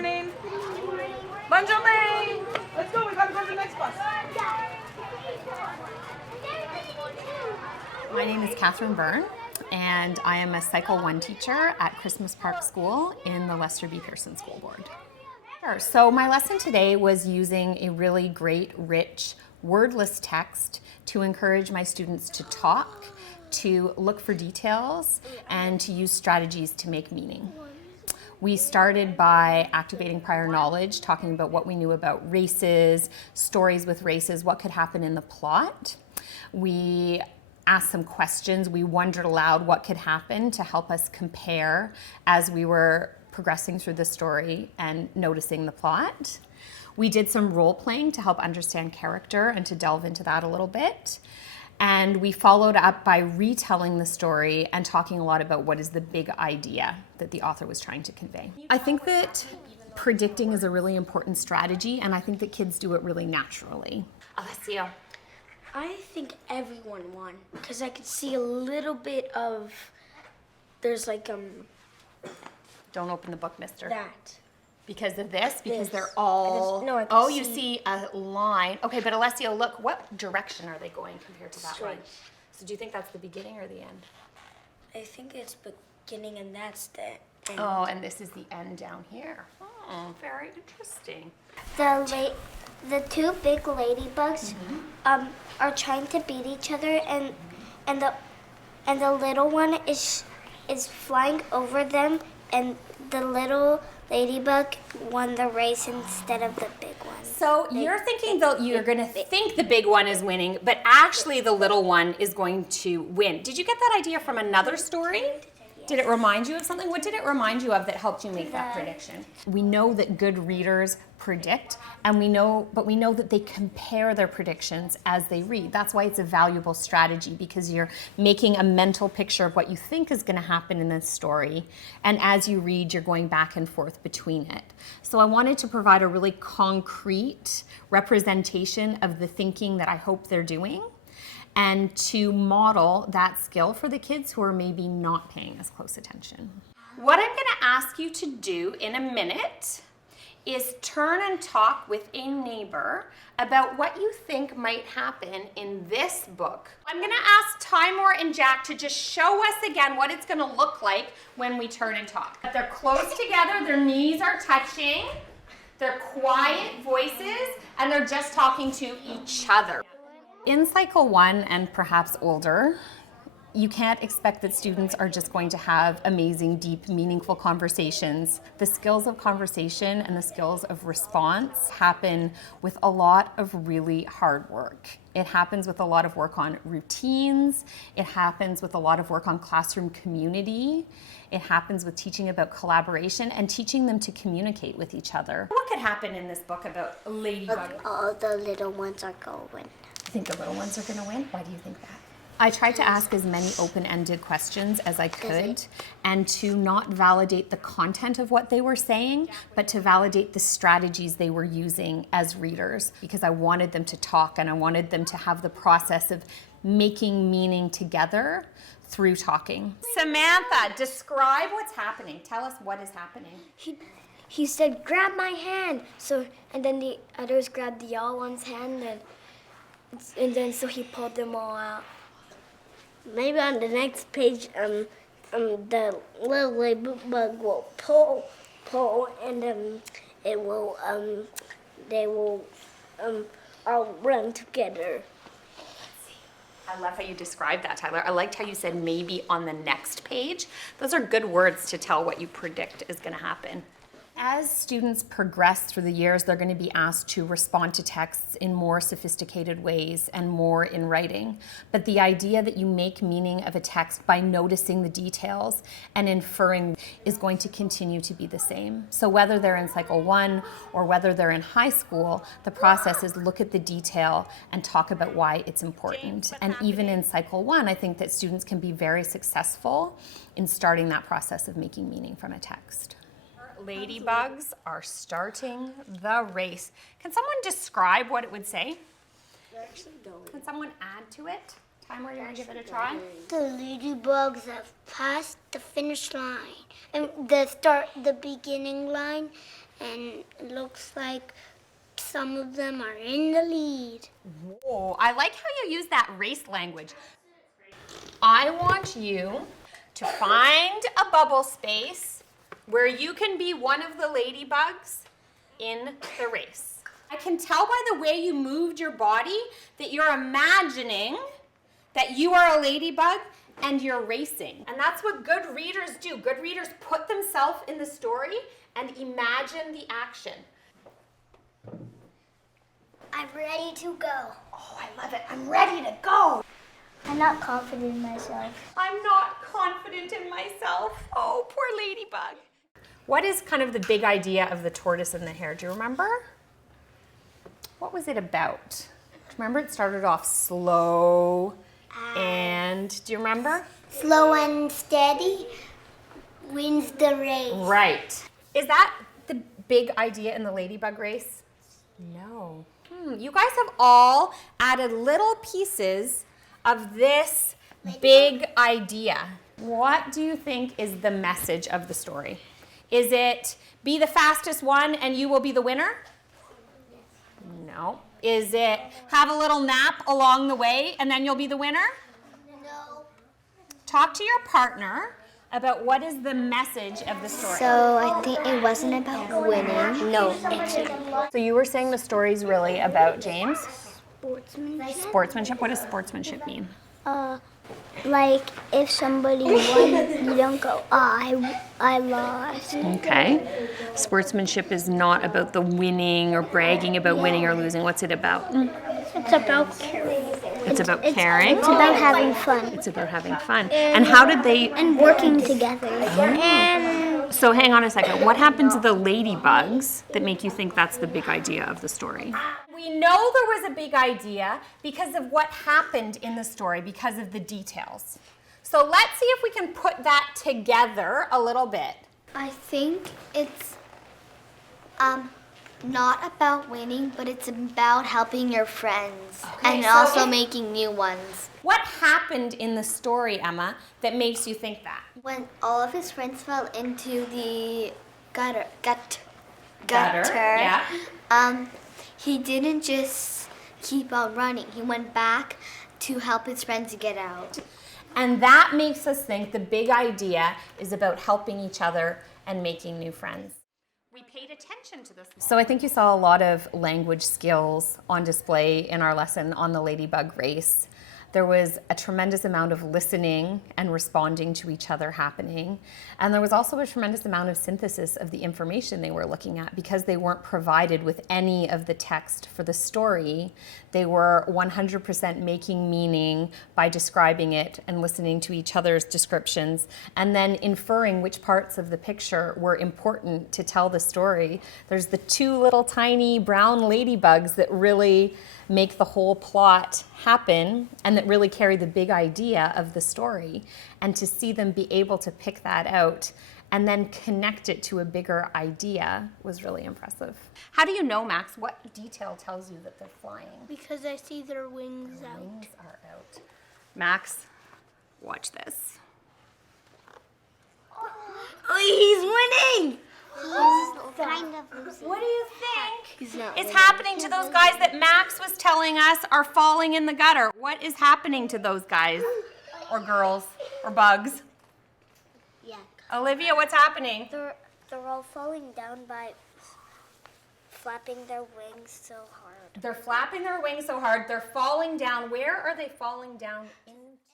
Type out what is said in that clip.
morning. Benjamin! Let's go, we gotta go to the next bus. My name is Catherine Byrne, and I am a Cycle 1 teacher at Christmas Park School in the Lester B. Pearson School Board. Sure. So my lesson today was using a really great, rich, wordless text to encourage my students to talk, to look for details, and to use strategies to make meaning. We started by activating prior knowledge, talking about what we knew about races, stories with races, what could happen in the plot. We asked some questions. We wondered aloud what could happen to help us compare as we were progressing through the story and noticing the plot. We did some role playing to help understand character and to delve into that a little bit. And we followed up by retelling the story and talking a lot about what is the big idea that the author was trying to convey. I think that predicting is a really important strategy, and I think that kids do it really naturally. Alessio. I think everyone won because I could see a little bit of, there's like Don't open the book, mister. that. Because of this? Because This. they're all... I could oh, you see- see a line. Okay, but Alessio, look, what direction are they going compared to that Straight. line? So do you think that's the beginning or the end? I think it's beginning and that's the end. Oh, and this is the end down here. Oh, very interesting. The two big ladybugs are trying to beat each other, and the little one is flying over them, and the little ladybug won the race instead of the big one. So you're thinking that you're going to think the big one is winning, but actually the little one is going to win. Did you get that idea from another story? Did it remind you of something? What did it remind you of that helped you make that prediction? We know that good readers predict, and we know that they compare their predictions as they read. That's why it's a valuable strategy, because you're making a mental picture of what you think is going to happen in this story, and as you read, you're going back and forth between it. So I wanted to provide a really concrete representation of the thinking that I hope they're doing, and to model that skill for the kids who are maybe not paying as close attention. What I'm going to ask you to do in a minute is turn and talk with a neighbor about what you think might happen in this book. I'm going to ask Timur and Jack to just show us again what it's going to look like when we turn and talk. They're close together, their knees are touching, they're quiet voices, and they're just talking to each other. In Cycle 1 and perhaps older, you can't expect that students are just going to have amazing, deep, meaningful conversations. The skills of conversation and the skills of response happen with a lot of really hard work. It happens with a lot of work on routines. It happens with a lot of work on classroom community. It happens with teaching about collaboration and teaching them to communicate with each other. What could happen in this book about ladybug? All the little ones are going. You think the little ones are going to win? Why do you think that? I tried to ask as many open-ended questions as I could, and to not validate the content of what they were saying, but to validate the strategies they were using as readers, because I wanted them to talk and I wanted them to have the process of making meaning together through talking. Samantha, describe what's happening. Tell us what is happening. He said, "Grab my hand." And then the others grabbed the y'all one's hand, and then so he pulled them all out. Maybe on the next page, the little ladybug will pull, and it will, they will, all run together. I love how you described that, Tyler. I liked how you said maybe on the next page. Those are good words to tell what you predict is going to happen. As students progress through the years, they're going to be asked to respond to texts in more sophisticated ways and more in writing. But the idea that you make meaning of a text by noticing the details and inferring is going to continue to be the same. So whether they're in Cycle 1 or whether they're in high school, the process is look at the detail and talk about why it's important. And even in Cycle 1, I think that students can be very successful in starting that process of making meaning from a text. Ladybugs are starting the race. Can someone describe what it would say? They're actually going. Can someone add to it? Timer, you want to give it a try? The ladybugs have passed the finish line, and the beginning line, and it looks like some of them are in the lead. Whoa, I like how you use that race language. I want you to find a bubble space where you can be one of the ladybugs in the race. I can tell by the way you moved your body that you're imagining that you are a ladybug and you're racing. And that's what good readers do. Good readers put themselves in the story and imagine the action. I'm ready to go. Oh, I love it. I'm ready to go. I'm not confident in myself. I'm not confident in myself. Oh, poor ladybug. What is kind of the big idea of the tortoise and the hare? Do you remember? What was it about? Remember, it started off slow and, do you remember? Slow and steady wins the race. Right. Is that the big idea in the ladybug race? No. You guys have all added little pieces of this big idea. What do you think is the message of the story? Is it be the fastest one and you will be the winner? No. Is it have a little nap along the way and then you'll be the winner? No. Talk to your partner about what is the message of the story. So I think it wasn't about winning. No, it's So you were saying the story's really about, James? sportsmanship. Sportsmanship. What does sportsmanship mean? Like if somebody won, you don't go, I lost. Okay. Sportsmanship is not about the winning or bragging about winning or losing. What's it about? It's about caring. It's about caring. It's about having fun. It's about having fun. And how did they... And working together. So hang on a second. What happened to the ladybugs that make you think that's the big idea of the story? We know there was a big idea because of what happened in the story, because of the details. So let's see if we can put that together a little bit. I think it's not about winning, but it's about helping your friends and also making new ones. What happened in the story, Emma, that makes you think that? When all of his friends fell into the gutter, Yeah. he didn't just keep on running. He went back to help his friends get out. And that makes us think the big idea is about helping each other and making new friends. We paid attention to this. So I think you saw a lot of language skills on display in our lesson on the ladybug race. There was a tremendous amount of listening and responding to each other happening. And there was also a tremendous amount of synthesis of the information they were looking at because they weren't provided with any of the text for the story. They were 100% making meaning by describing it and listening to each other's descriptions and then inferring which parts of the picture were important to tell the story. There's the two little tiny brown ladybugs that really make the whole plot happen and that really carry the big idea of the story. And to see them be able to pick that out and then connect it to a bigger idea was really impressive. How do you know, Max, what detail tells you that they're flying? Because I see their wings out. Wings are out. Max, watch this. Oh, he's winning! Kind of losing. What do you think is happening to those guys that Max was telling us are falling in the gutter? What is happening to those guys or girls or bugs? Yeah. Olivia, what's happening? They're all falling down by flapping their wings so hard. They're flapping their wings so hard, they're falling down. Where are they falling down into?